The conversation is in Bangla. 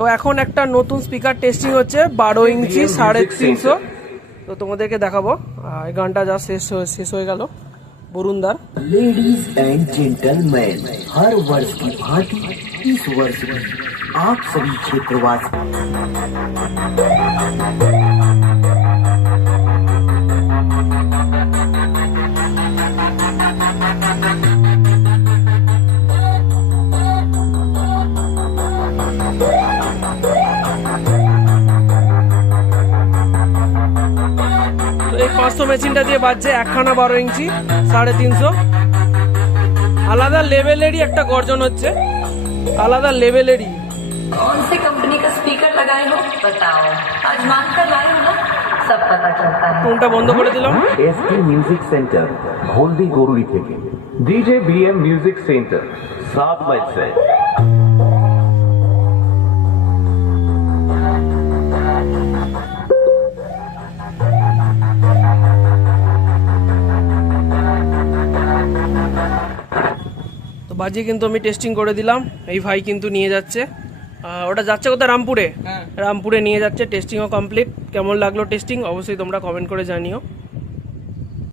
তো এখন একটা নতুন স্পিকার টেস্টিং হচ্ছে 12 ইঞ্চি 350। তো তোমাদেরকে দেখাবো। এই গানটা যা শেষ হয়ে গেল বরুণদার। लेडीज एंड जेंटलमैन, हर वर्ष की भांति इस वर्ष भी आप सभी क्षेत्रवासी এই 500 মেশিনটা দিয়ে বাজছে একখানা 12 ইঞ্চি 350। আলাদা লেভেলেরই একটা গর্জন হচ্ছে, আলাদা লেভেলেরই। कौन से कंपनी का स्पीकर लगाए हो बताओ, आज मान कर लाए हो ना, सब पता चलता है। ফোনটা বন্ধ করে দিলাম। এসটি মিউজিক সেন্টার হলদি গরুড়ি থেকে DJ BM music centre 7 mile से। তো বাজিয়ে কিন্তু আমি টেস্টিং করে দিলাম। এই ভাই কিন্তু নিয়ে যাচ্ছে, ওটা যাচ্ছে কোথায়? রামপুরে। রামপুরে নিয়ে যাচ্ছে, টেস্টিংও কমপ্লিট। কেমন লাগলো টেস্টিং অবশ্যই তোমরা কমেন্ট করে জানিও।